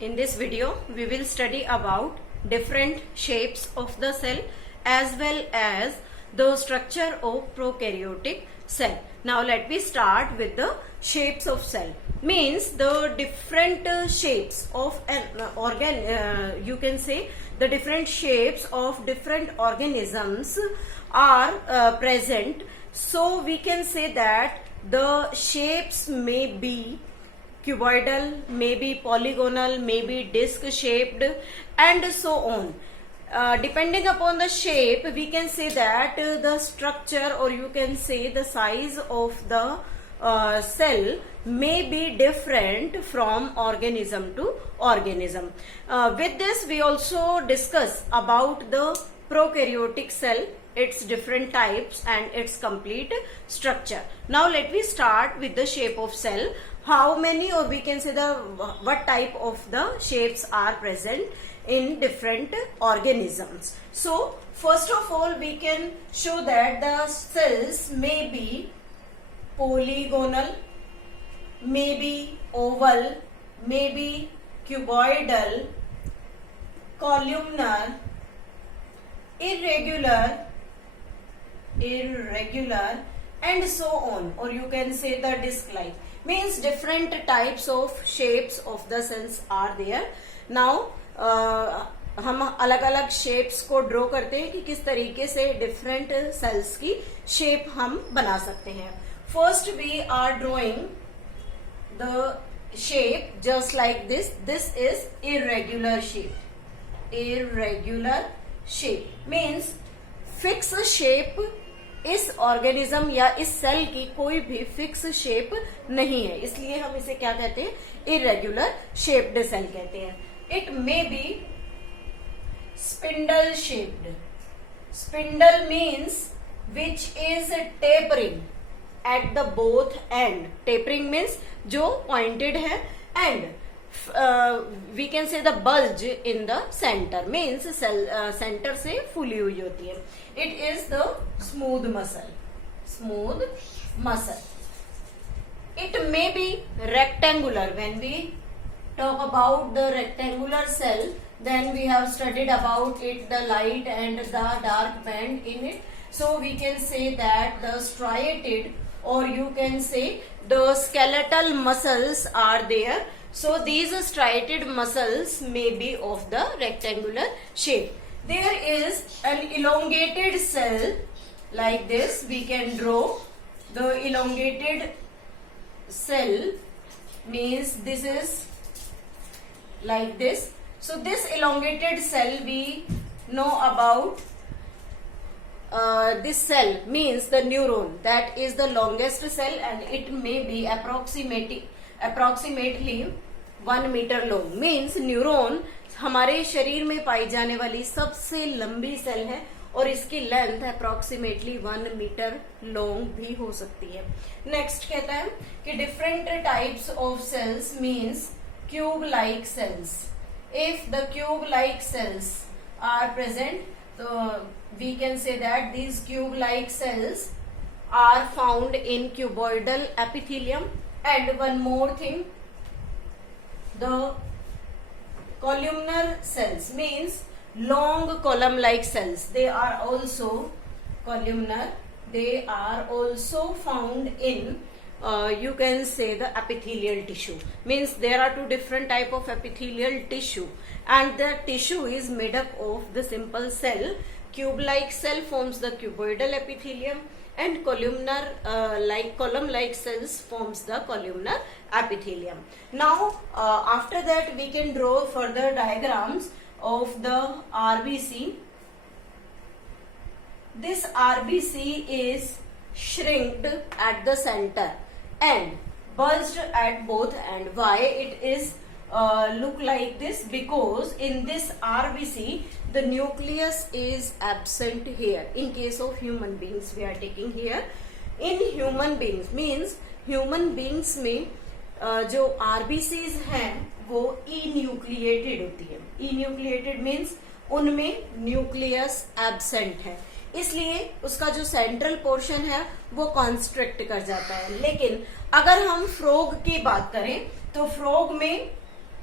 In this video, we will study about different shapes of the cell as well as the structure of prokaryotic cell. Now let me start with the shapes of cell. Means the different shapes of an organ, you can say the different shapes of different organisms are present. So we can say that the shapes may be cuboidal, maybe polygonal, maybe disc shaped, and so on. Depending upon the shape, we can say that the structure, or you can say the size of the cell may be different from organism to organism. With this, we also discuss about the prokaryotic cell, its different types and its complete structure. Now let me start with the shape of cell. How many, or we can say the what type of the shapes are present in different organisms. So first of all, we can show that the cells may be polygonal, maybe oval, maybe cuboidal, columnar, irregular, and so on, or you can say the disc-like. Means different types of shapes of the cells are there. Now हम अलग अलग shapes को draw करते हैं कि किस तरीके से डिफरेंट सेल्स की शेप हम बना सकते हैं. First we are drawing the shape just like this. This is irregular shape. Irregular shape means fix shape. इस ऑर्गेनिज्म या इस सेल की कोई भी फिक्स शेप नहीं है, इसलिए हम इसे क्या कहते हैं? इरेग्युलर शेप्ड सेल कहते हैं. It may be spindle shaped. Spindle means which is tapering at the both end. Tapering means जो पॉइंटेड है, and we can say the bulge in the centre means centre से फूली हुई होती है. It is the smooth muscle. Smooth muscle. It may be rectangular. When we talk about the rectangular cell, then we have studied about it, the light and the dark band in it. So we can say that the striated, or you can say the skeletal muscles are there. So these striated muscles may be of the rectangular shape. There is an elongated cell like this. We can draw the elongated cell. Means this is like this. So this elongated cell, we know about this cell means the neuron. That is the longest cell and it may be approximately 1 meter long. Means neuron हमारे शरीर में पाई जाने वाली सबसे लंबी cell है और इसकी लेंथ अप्रोक्सीमेटली 1 मीटर लॉन्ग भी हो सकती है. नेक्स्ट कहता है कि different types of sales means cube-like cells. If the cube-like cells are present, we can say that these cube-like cells are found in cuboidal epithelium. And one more thing, the columnar cells means long column-like cells. They are also columnar. They are also found in you can say the epithelial tissue. Means there are two different type of epithelial tissue, and the tissue is made up of the simple cell. Cube-like cell forms the cuboidal epithelium, and column-like cells forms the columnar epithelium. Now after that we can draw further diagrams of the RBC. This RBC is shrinked at the center and bulged at both ends. Why it is look like this? Because in this RBC the nucleus is absent here. In case of human beings we are taking here. In human beings means human beings में जो RBCs हैं वो enucleated होती है. Enucleated means उनमें nucleus absent है, इसलिए उसका जो सेंट्रल पोर्शन है वो कॉन्स्ट्रिक्ट कर जाता है. लेकिन अगर हम फ्रॉग की बात करें तो फ्रॉग में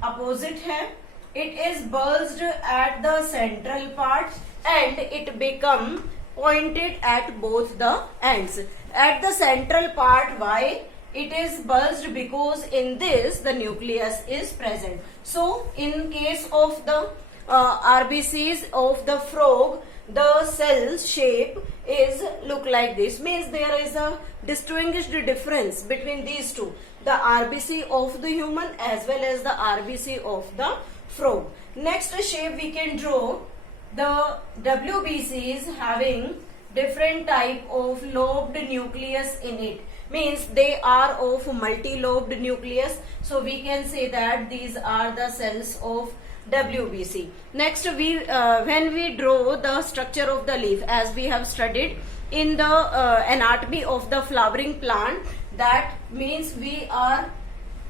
अपोजिट है. It is bulged at the central part and it become pointed at both the ends. At the central part, why it is bulged? Because in this the nucleus is present. So in case of the RBCs of the frog, the cell shape is look like this. Means there is a distinguished difference between these two, the RBC of the human as well as the RBC of the frog. Next shape we can draw the WBCs having different type of lobed nucleus in it. Means they are of multi-lobed nucleus. So we can say that these are the cells of WBC. Next when we draw the structure of the leaf, as we have studied in the anatomy of the flowering plant, that means we are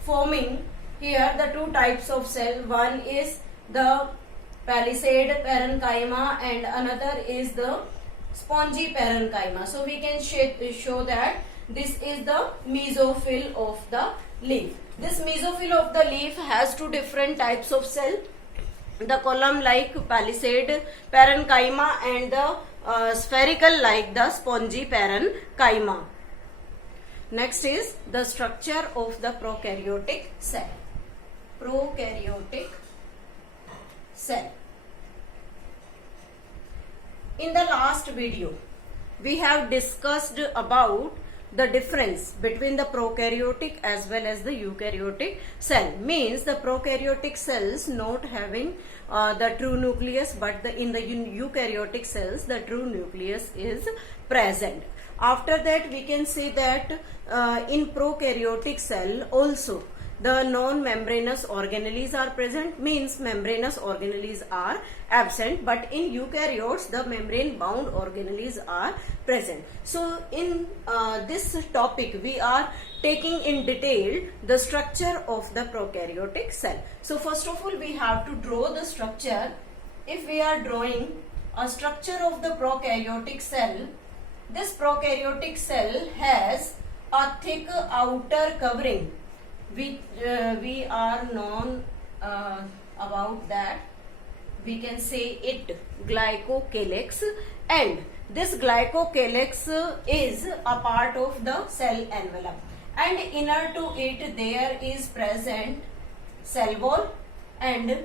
forming here the two types of cell. One is the palisade parenchyma and another is the spongy parenchyma. So we can show that this is the mesophyll of the leaf. This mesophyll of the leaf has two different types of cell, the column like palisade parenchyma and the spherical like the spongy parenchyma. Next is the structure of the prokaryotic cell. Prokaryotic cell. In the last video, we have discussed about the difference between the prokaryotic as well as the eukaryotic cell. Means the prokaryotic cells not having the true nucleus, but in the eukaryotic cells the true nucleus is present. After that we can say that in prokaryotic cell also the non-membranous organelles are present. Means membranous organelles are absent, but in eukaryotes the membrane bound organelles are present. So in this topic we are taking in detail the structure of the prokaryotic cell. So first of all we have to draw the structure. If we are drawing a structure of the prokaryotic cell, this prokaryotic cell has a thick outer covering. We are known about that. We can say it glycocalyx, and this glycocalyx is a part of the cell envelope, and inner to it there is present cell wall, and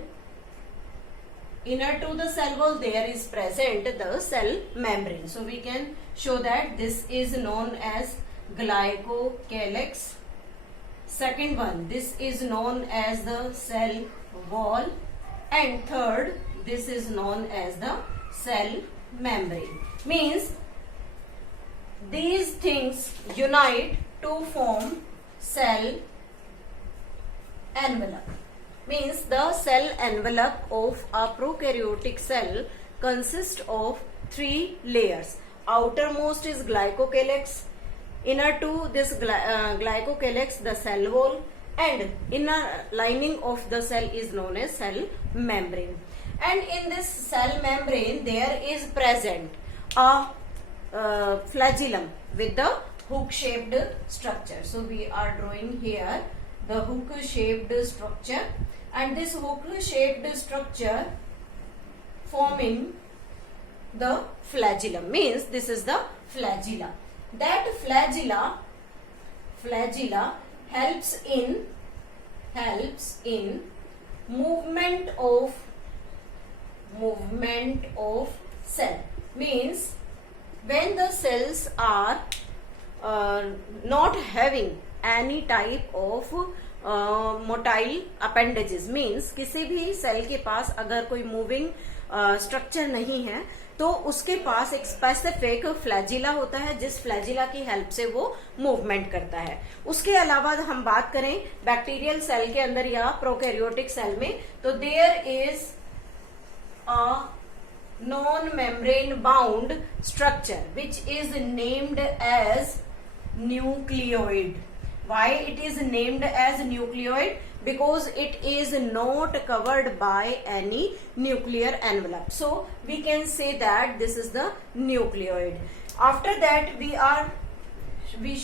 inner to the cell wall there is present the cell membrane. So we can show that this is known as glycocalyx. Second one, this is known as the cell wall, and third, this is known as the cell membrane. Means these things unite to form cell envelope. Means the cell envelope of a prokaryotic cell consists of three layers. Outermost is glycocalyx, inner to this glycocalyx the cell wall, and inner lining of the cell is known as cell membrane. And in this cell membrane there is present a flagellum with the hook shaped structure. So we are drawing here the hook shaped structure, and this hook shaped structure forming the flagellum. Means this is the flagella. That flagella helps in movement of cell. Means when the cells are not having any type of motile appendages, means किसी भी cell के पास अगर कोई moving structure नहीं है तो उसके पास एक स्पेसिफिक फ्लैजिला होता है, जिस फ्लैजिला की हेल्प से वो मूवमेंट करता है. उसके अलावा हम बात करें बैक्टीरियल सेल के अंदर या प्रोकैरियोटिक सेल में, तो there is a non membrane bound structure which is named as nucleoid. Why it is named as nucleoid? Because it is not covered by any nuclear envelope. So we can say that this is the nucleoid. After that we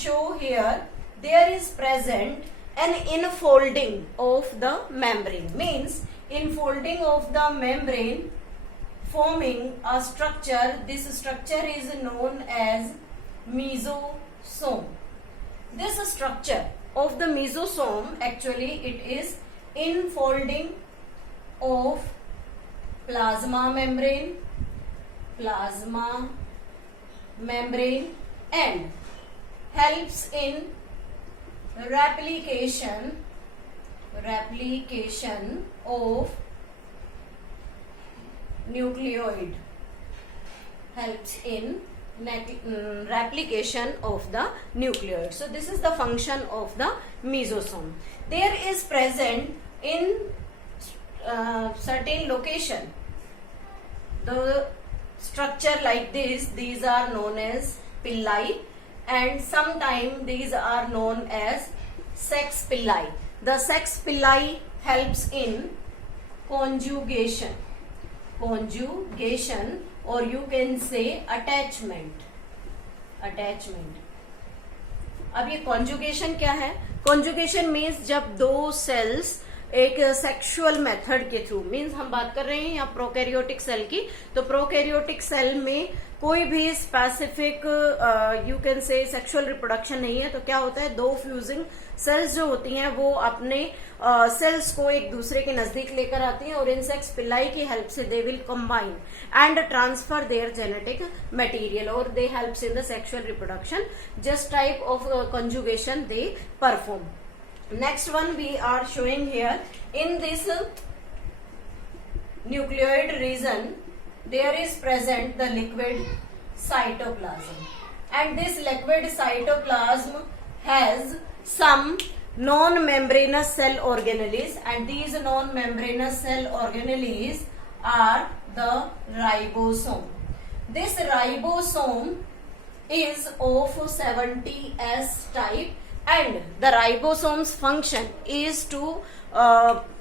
show here there is present an infolding of the membrane, means infolding of the membrane forming a structure. This structure is known as mesosome. This structure of the mesosome, actually it is infolding of plasma membrane and helps in replication of nucleoid, helps in replication of the nucleoid. So this is the function of the mesosome. There is present in certain location the structure like this. These are known as pili, and sometimes these are known as sex pili. The sex pili helps in conjugation, or you can say attachment. अब ये conjugation क्या है? Conjugation means जब दो cells एक sexual method के through, means हम बात कर रहे हैं यहाँ प्रोकैरियोटिक सेल की, तो प्रोकैरियोटिक सेल में कोई भी specific you can say sexual reproduction नहीं है, तो क्या होता है, दो फ्यूजिंग सेल्स जो होती हैं वो अपने सेल्स को एक दूसरे के नजदीक लेकर आती हैं और इंसेक्स पिलाई की हेल्प से they will combine and transfer their genetic material और they helps in the sexual reproduction. Just type of conjugation they perform. Next one we are showing here, in this nucleoid region there is present the liquid cytoplasm, and this liquid cytoplasm has some non-membranous cell organelles, and these non-membranous cell organelles are the ribosome. This ribosome is of 70S type, and the ribosome's function is to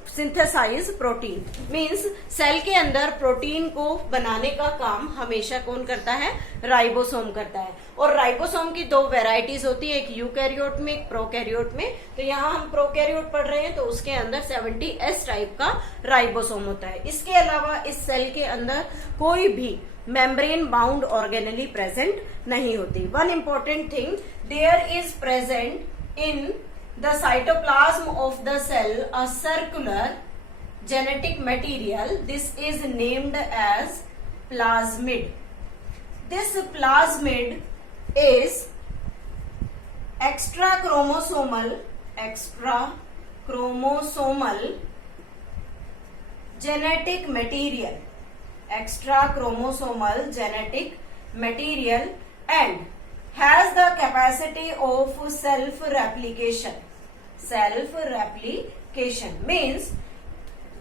synthesize protein. Means cell के अंदर protein को बनाने का काम हमेशा कौन करता है, राइबोसोम करता है. और राइबोसोम की दो वेराइटीज होती है, एक यूकैरियोट में, एक प्रोकैरियोट में. तो यहाँ हम प्रोकैरियोट पढ़ रहे हैं तो उसके अंदर 70S टाइप का राइबोसोम होता है. इसके अलावा इस सेल के अंदर कोई भी membrane bound organelle present नहीं होती. One important thing, there is present in the cytoplasm of the cell a circular genetic material. This is named as plasmid. This plasmid is extra chromosomal genetic material, extra chromosomal genetic material, and has the capacity of self replication. Means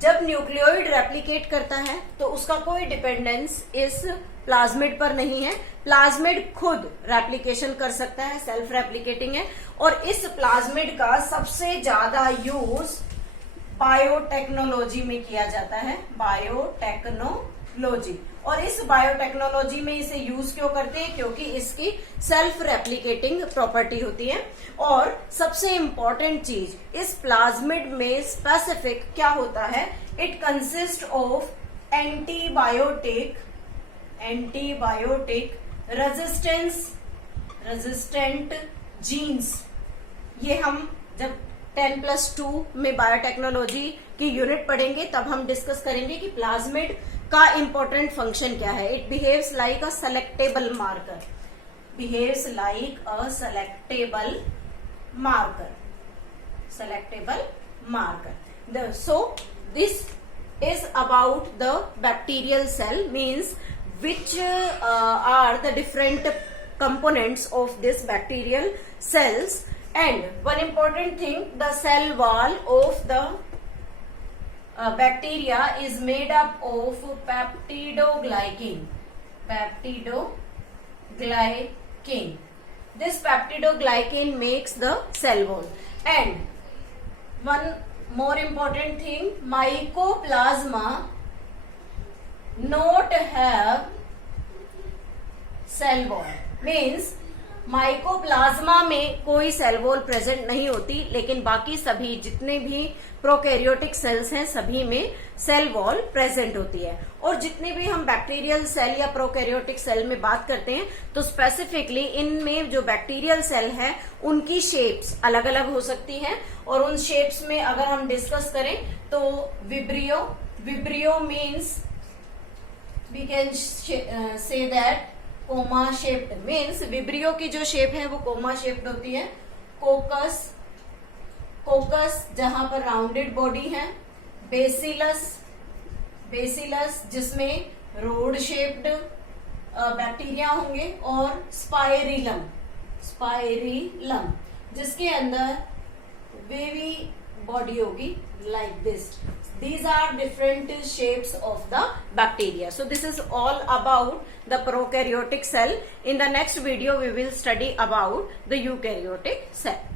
जब nucleoid replicate करता है तो उसका कोई dependence इस plasmid पर नहीं है. प्लाज्मिड खुद रेप्लिकेशन कर सकता है, सेल्फ रेप्लिकेटिंग है. और इस प्लाज्मिड का सबसे ज्यादा यूज बायोटेक्नोलॉजी में किया जाता है, बायोटेक्नोलॉजी. और इस बायोटेक्नोलॉजी में इसे यूज क्यों करते हैं, क्योंकि इसकी सेल्फ रेप्लिकेटिंग प्रॉपर्टी होती है. और सबसे इंपॉर्टेंट चीज, इस प्लाज्मिड में स्पेसिफिक क्या होता है, it consist of antibiotic resistant genes. ये हम जब 10+2 में बायोटेक्नोलॉजी की यूनिट पढ़ेंगे तब हम डिस्कस करेंगे कि प्लाज्मिड का इंपॉर्टेंट फंक्शन क्या है. It behaves like a selectable marker. So this is about the bacterial cell, means which are the different components of this bacterial cells. And one important thing, the cell wall of the bacteria is made up of peptidoglycan. This peptidoglycan makes the cell wall. And one more important thing, mycoplasma not have cell wall. Means mycoplasma में कोई cell wall present नहीं होती, लेकिन बाकी सभी जितने भी prokaryotic cells हैं सभी में सेल वॉल प्रेजेंट होती है। और जितने भी हम बैक्टीरियल सेल या प्रोकैरियोटिक सेल में बात करते हैं तो स्पेसिफिकली इनमें जो बैक्टीरियल सेल है उनकी शेप्स अलग अलग हो सकती हैं। और उन शेप्स में अगर हम डिस्कस करें तो vibrio means we can say that comma shaped means vibrio की जो शेप है वो कोमा शेप्ड होती है। कोकस जहां पर राउंडेड बॉडी है। बेसिलस जिसमें रोड शेप्ड बैक्टीरिया होंगे। और स्पाइरिलम जिसके अंदर वेवी बॉडी होगी like this. These are different shapes of the bacteria. So this is all about the prokaryotic cell. In the next video, we will study about the eukaryotic cell.